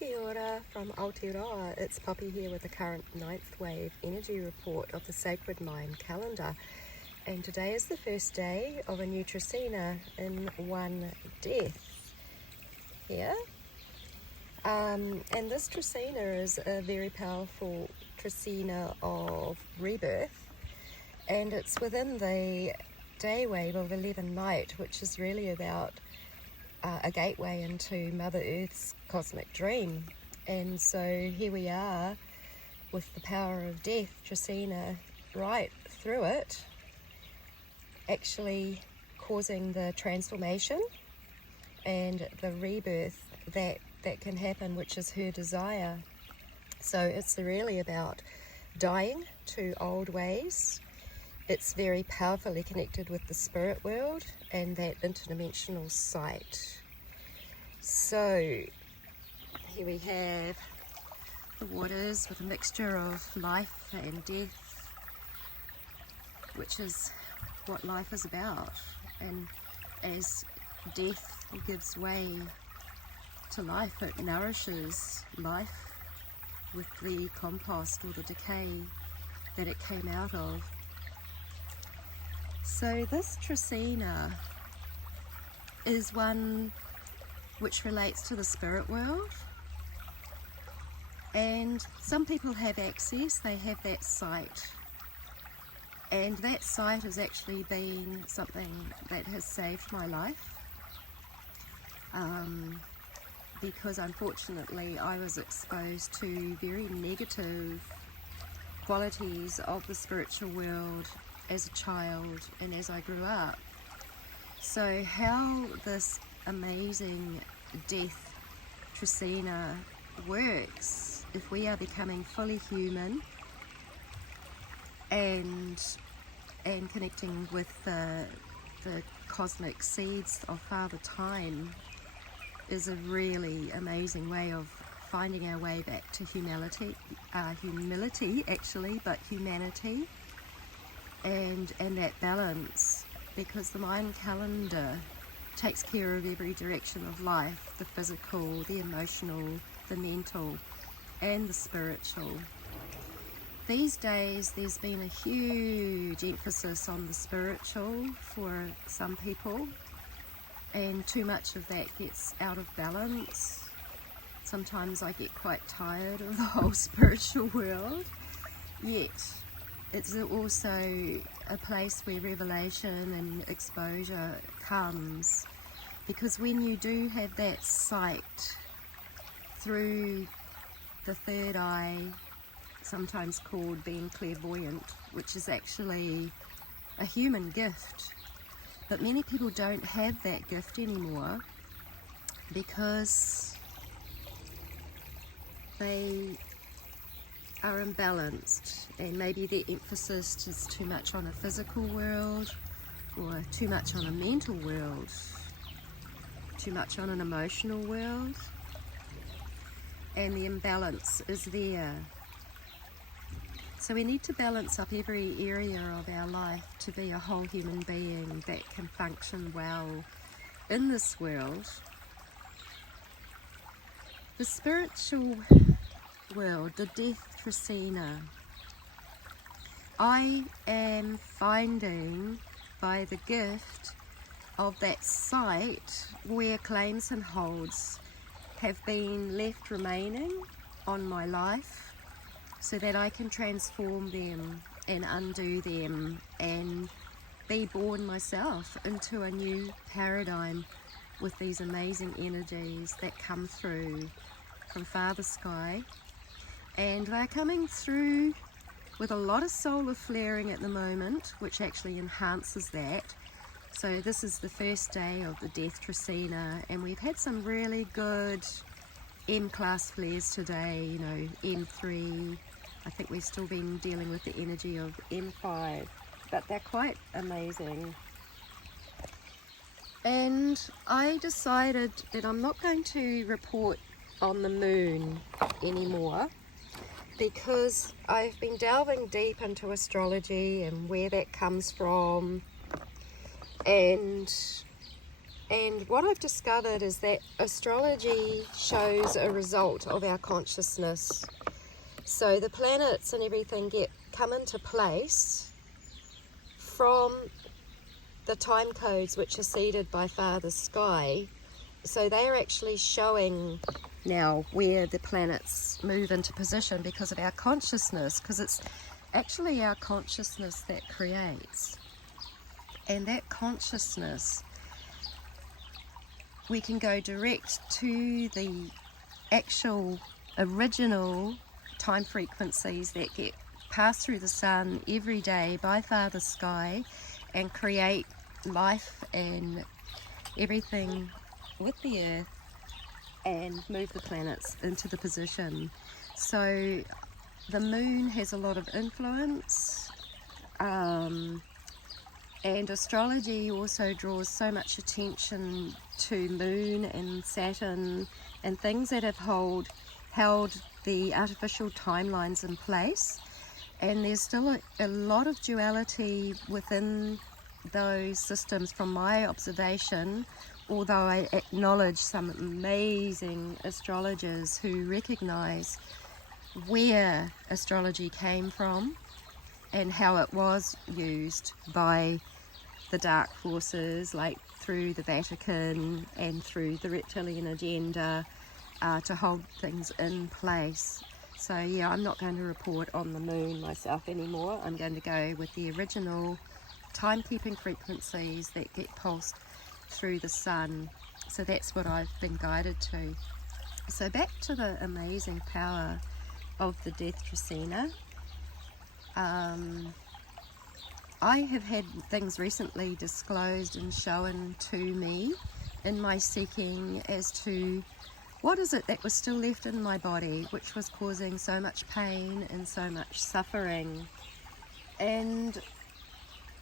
Kia ora from Aotearoa. It's Poppy here with the current 9th wave energy report of the sacred Mayan calendar. And today is the first day of a new trecena in one death here. And this trecena is a very powerful trecena of rebirth. And it's within the DAYWAVE of 11 night, which is really about a gateway into Mother Earth's cosmic dream. And so here we are with the power of death, trecena, right through it, actually causing the transformation and the rebirth that can happen, which is her desire. So it's really about dying to old ways. It's very powerfully connected with the spirit world and that interdimensional sight. So here we have the waters with a mixture of life and death, which is what life is about. And as death gives way to life, it nourishes life with the compost or the decay that it came out of. So this trecena is one which relates to the spirit world, and some people have access, they have that sight, and that sight has actually been something that has saved my life, because unfortunately I was exposed to very negative qualities of the spiritual world as a child and as I grew up. So how this amazing death trecena works, if we are becoming fully human and connecting with the cosmic seeds of Father Time, is a really amazing way of finding our way back to humility actually, but humanity. And that balance, because the Mayan calendar takes care of every direction of life, the physical, the emotional, the mental, and the spiritual. These days there's been a huge emphasis on the spiritual for some people, and too much of that gets out of balance. Sometimes I get quite tired of the whole spiritual world, yet it's also a place where revelation and exposure comes, because when you do have that sight through the third eye, sometimes called being clairvoyant, which is actually a human gift, but many people don't have that gift anymore because they are imbalanced, and maybe their emphasis is too much on a physical world, or too much on a mental world, too much on an emotional world, and the imbalance is there. So we need to balance up every area of our life to be a whole human being that can function well in this world. The spiritual world, the death trecena, I am finding by the gift of that sight where claims and holds have been left remaining on my life, so that I can transform them and undo them and be born myself into a new paradigm with these amazing energies that come through from Father Sky. And they're coming through with a lot of solar flaring at the moment, which actually enhances that. So this is the first day of the death trecena, and we've had some really good M-class flares today, you know, M3. I think we've still been dealing with the energy of M5, but they're quite amazing. And I decided that I'm not going to report on the moon anymore, because I've been delving deep into astrology and where that comes from, and And what I've discovered is that astrology shows a result of our consciousness. So the planets and everything come into place from the time codes which are seeded by Father Sky. So they are actually showing now where the planets move into position because of our consciousness, because it's actually our consciousness that creates. And that consciousness, we can go direct to the actual original time frequencies that get passed through the sun every day by Father Sky and create life and everything with the earth and move the planets into the position. So the moon has a lot of influence, and astrology also draws so much attention to moon and Saturn and things that have held the artificial timelines in place. And there's still a lot of duality within those systems from my observation, although I acknowledge some amazing astrologers who recognize where astrology came from and how it was used by the dark forces, like through the Vatican and through the reptilian agenda, to hold things in place. So yeah, I'm not going to report on the moon myself anymore. I'm going to go with the original timekeeping frequencies that get pulsed through the sun. So that's what I've been guided to. So back to the amazing power of the death trecena. I have had things recently disclosed and shown to me in my seeking as to what is it that was still left in my body which was causing so much pain and so much suffering. And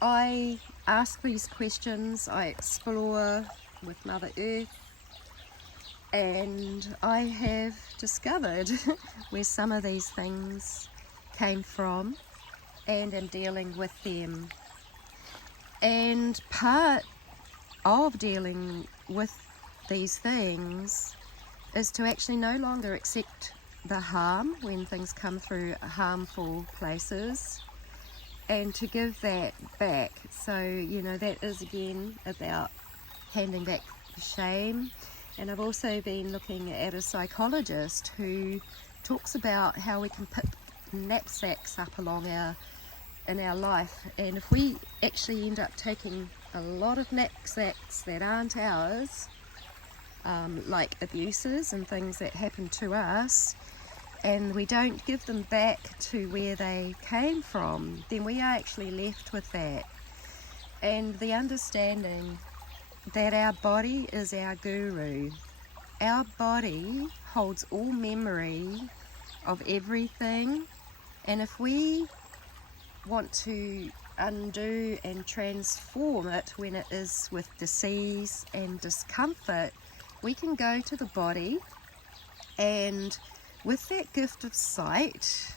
I ask these questions, I explore with Mother Earth, and I have discovered where some of these things came from and am dealing with them. And part of dealing with these things is to actually no longer accept the harm when things come through harmful places, and to give that back. So, you know, that is again about handing back the shame. And I've also been looking at a psychologist who talks about how we can pick knapsacks up in our life, and if we actually end up taking a lot of knapsacks that aren't ours, like abuses and things that happen to us, and we don't give them back to where they came from, then we are actually left with that. And the understanding that our body is our guru. Our body holds all memory of everything, and if we want to undo and transform it when it is with disease and discomfort, we can go to the body, and with that gift of sight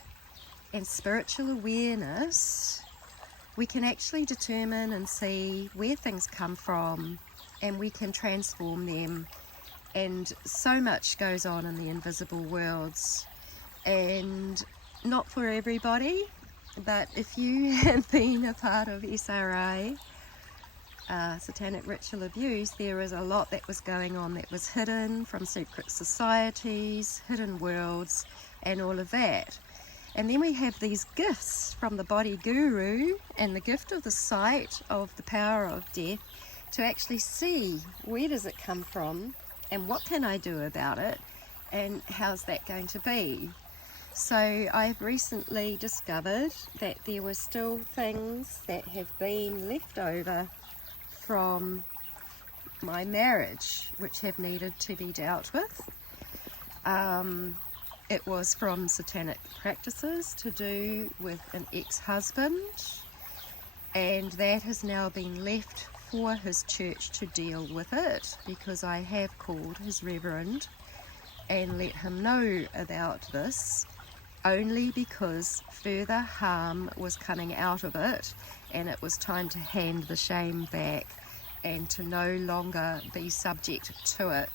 and spiritual awareness, we can actually determine and see where things come from, and we can transform them. And so much goes on in the invisible worlds, and not for everybody. But if you have been a part of SRA, satanic ritual abuse, there is a lot that was going on that was hidden from secret societies, hidden worlds, and all of that. And then we have these gifts from the body guru and the gift of the sight of the power of death to actually see where does it come from and what can I do about it and how's that going to be. So I've recently discovered that there were still things that have been left over from my marriage which have needed to be dealt with. It was from satanic practices to do with an ex-husband, and that has now been left for his church to deal with it, because I have called his reverend and let him know about this, only because further harm was coming out of it and it was time to hand the shame back and to no longer be subject to it.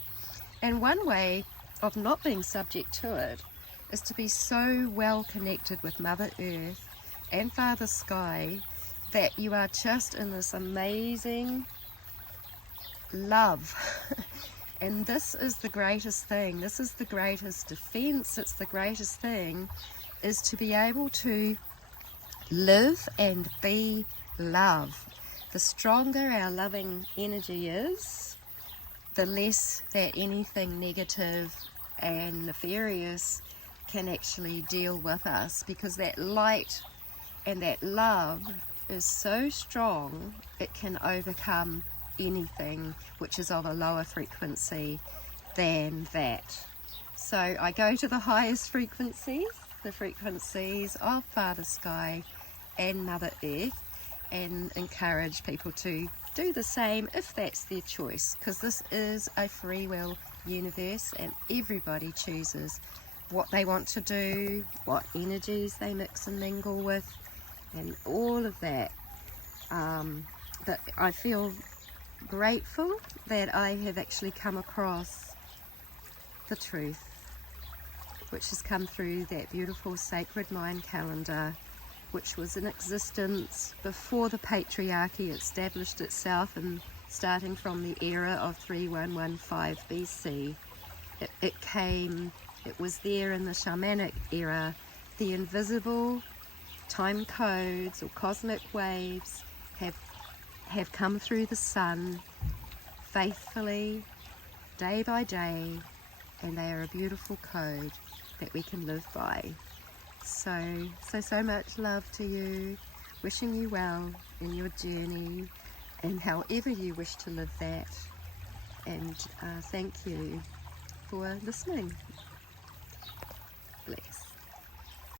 And one way of not being subject to it is to be so well connected with Mother Earth and Father Sky that you are just in this amazing love. And this is the greatest thing. This is the greatest defense. It's the greatest thing, is to be able to live and be love. The stronger our loving energy is, the less that anything negative and nefarious can actually deal with us, because that light and that love is so strong it can overcome anything which is of a lower frequency than that. So I go to the highest frequencies, the frequencies of Father Sky and Mother Earth, and encourage people to do the same if that's their choice, because this is a free will universe and everybody chooses what they want to do, what energies they mix and mingle with, and all of that. That I feel grateful that I have actually come across the truth, which has come through that beautiful sacred Mayan calendar, which was in existence before the patriarchy established itself, and starting from the era of 3115 BC. It was there in the shamanic era. The invisible time codes or cosmic waves have come through the sun faithfully, day by day, and they are a beautiful code that we can live by. So much love to you, wishing you well in your journey and however you wish to live that, and thank you for listening.